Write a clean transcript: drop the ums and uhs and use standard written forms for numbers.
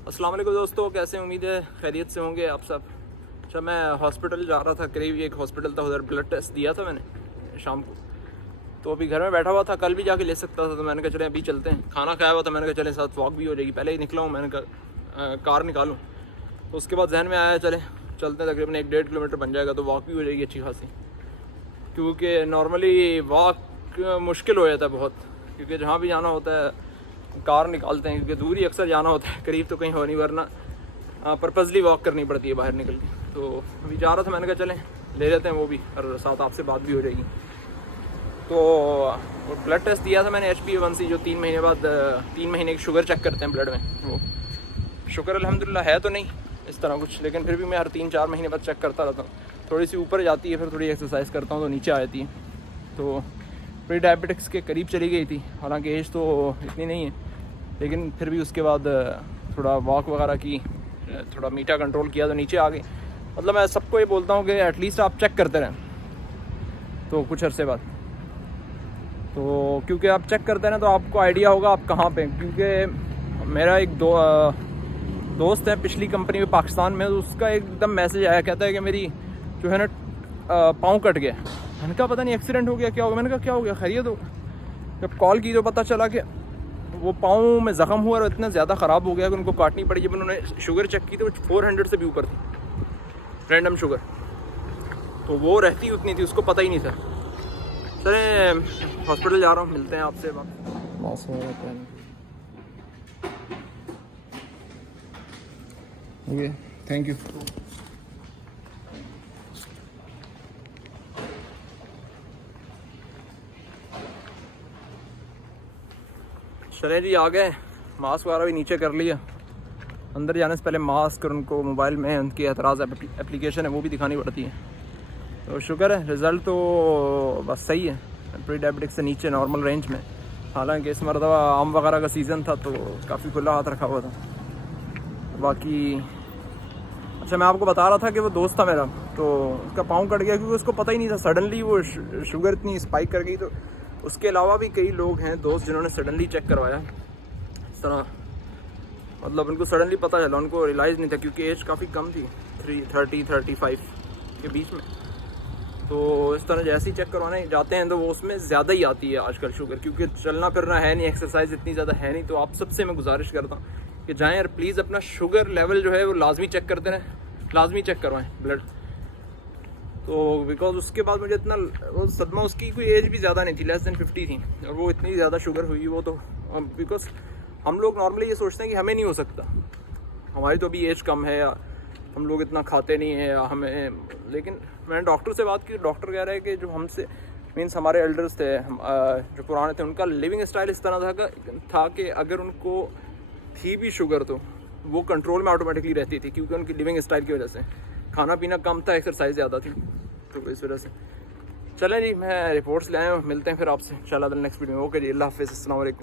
अस्सलाम वालेकुम दोस्तों, कैसे उम्मीद है खैरियत से होंगे आप सब। अच्छा, मैं हॉस्पिटल जा रहा था, करीब एक हॉस्पिटल था, उधर ब्लड टेस्ट दिया था मैंने शाम को। तो अभी घर में बैठा हुआ था, कल भी जाके ले सकता था, तो मैंने कहा चले अभी चलते हैं। खाना खाया हुआ था, मैंने कहा चले साथ वॉक भी हो जाएगी। पहले ही निकला हूँ, मैंने कहा कार निकालूँ, तो उसके बाद जहन में आया चले चलते हैं, तकरीबन 1-1.5 किलोमीटर बन जाएगा, तो वॉक भी हो जाएगी अच्छी खासी। क्योंकि नॉर्मली वॉक मुश्किल हो जाता है बहुत, क्योंकि जहाँ भी जाना होता है कार निकालते हैं, क्योंकि दूर ही अक्सर जाना होता है, करीब तो कहीं हो नहीं, वरना पर्पसली वॉक करनी पड़ती है बाहर निकल के। तो अभी जा रहा था, मैंने कहा चलें ले लेते हैं वो भी, और साथ आपसे बात भी हो जाएगी। तो ब्लड टेस्ट दिया था मैंने HbA1c, जो 3 महीने बाद 3 महीने की शुगर चेक करते हैं ब्लड में। वो शुगर अल्हम्दुलिल्लाह है तो नहीं इस तरह कुछ, लेकिन फिर भी मैं हर 3-4 महीने बाद चेक करता रहता हूँ। थोड़ी सी ऊपर जाती है, फिर थोड़ी एक्सरसाइज करता हूँ तो नीचे आ जाती है। तो प्री डायबिटिक्स के करीब चली गई थी, हालांकि एज तो इतनी नहीं है, लेकिन फिर भी उसके बाद थोड़ा वॉक वगैरह की, थोड़ा मीठा कंट्रोल किया तो नीचे आ गई। मतलब मैं सबको ये बोलता हूँ कि एटलीस्ट आप चेक करते रहें तो कुछ अरसे बाद, तो क्योंकि आप चेक करते हैं ना तो आपको आइडिया होगा आप कहाँ पे। क्योंकि मेरा एक दोस्त है पिछली कंपनी में पाकिस्तान में, तो उसका एकदम मैसेज आया, कहता है कि मेरी जो है ना पाँव कट गया। मैंने कहा पता नहीं एक्सीडेंट हो गया, क्या हो गया। मैंने कहा क्या हो गया, खैरियत हो। जब कॉल की तो पता चला कि वो पाँव में ज़ख़म हुआ और इतना ज़्यादा ख़राब हो गया कि उनको काटनी पड़ी। जब उन्होंने शुगर चेक की तो 400 से भी ऊपर थी रैंडम शुगर, तो वो रहती उतनी थी, उसको पता ही नहीं था। चले हॉस्पिटल जा रहा हूँ, मिलते हैं आपसे बात। Okay, thank you. चले जी, आ गए। मास्क वगैरह भी नीचे कर लिया। अंदर जाने से पहले मास्क और उनको मोबाइल में उनकी एतराज़ एप्लीकेशन है वो भी दिखानी पड़ती है। तो शुक्र है रिज़ल्ट तो बस सही है, प्री डायबिटिक से नीचे नॉर्मल रेंज में। हालांकि इस मरतबा आम वगैरह का सीज़न था तो काफ़ी खुला हाथ रखा हुआ था। बाकी अच्छा, मैं आपको बता रहा था कि वो दोस्त था मेरा, तो उसका पाँव कट गया क्योंकि उसको पता ही नहीं था। सडनली वो शुगर इतनी स्पाइक कर गई। तो उसके अलावा भी कई लोग हैं दोस्त जिन्होंने सडनली चेक करवाया इस तरह, मतलब उनको सडनली पता चला, उनको रियलाइज़ नहीं था क्योंकि एज काफ़ी कम थी, 30-35 के बीच में। तो इस तरह जैसे ही चेक करवाने जाते हैं तो वो उसमें ज़्यादा ही आती है आजकल शुगर, क्योंकि चलना फिरना है नहीं, एक्सरसाइज इतनी ज़्यादा है नहीं। तो आप सबसे मैं गुजारिश करता हूँ कि जाएँ और प्लीज़ अपना शुगर लेवल जो है वो लाजमी चेक करते रहें, लाजमी चेक करवाएं ब्लड। तो बिकॉज उसके बाद मुझे इतना वो सदमा, उसकी कोई एज भी ज़्यादा नहीं थी, लेस देन 50 थी, और वो इतनी ज़्यादा शुगर हुई वो तो बिकॉज हम लोग नॉर्मली ये सोचते हैं कि हमें नहीं हो सकता, हमारी तो अभी एज कम है, या हम लोग इतना खाते नहीं हैं, या हमें। लेकिन मैंने डॉक्टर से बात की, डॉक्टर कह रहे हैं कि जो हमसे मीन्स हमारे एल्डर्स थे, जो पुराने थे, उनका लिविंग स्टाइल इस तरह था कि अगर उनको थी भी शुगर तो वो कंट्रोल में ऑटोमेटिकली रहती थी, क्योंकि उनकी लिविंग स्टाइल की वजह से खाना पीना कम था, एक्सरसाइज ज़्यादा थी, तो इस वजह से। चलें जी, मैं रिपोर्ट्स ले आया हूँ, मिलते हैं फिर आपसे इंशाल्लाह नेक्स्ट वीडियो में। ओके जी, अल्लाह हाफ़िज़, अस्सलाम वालेकुम।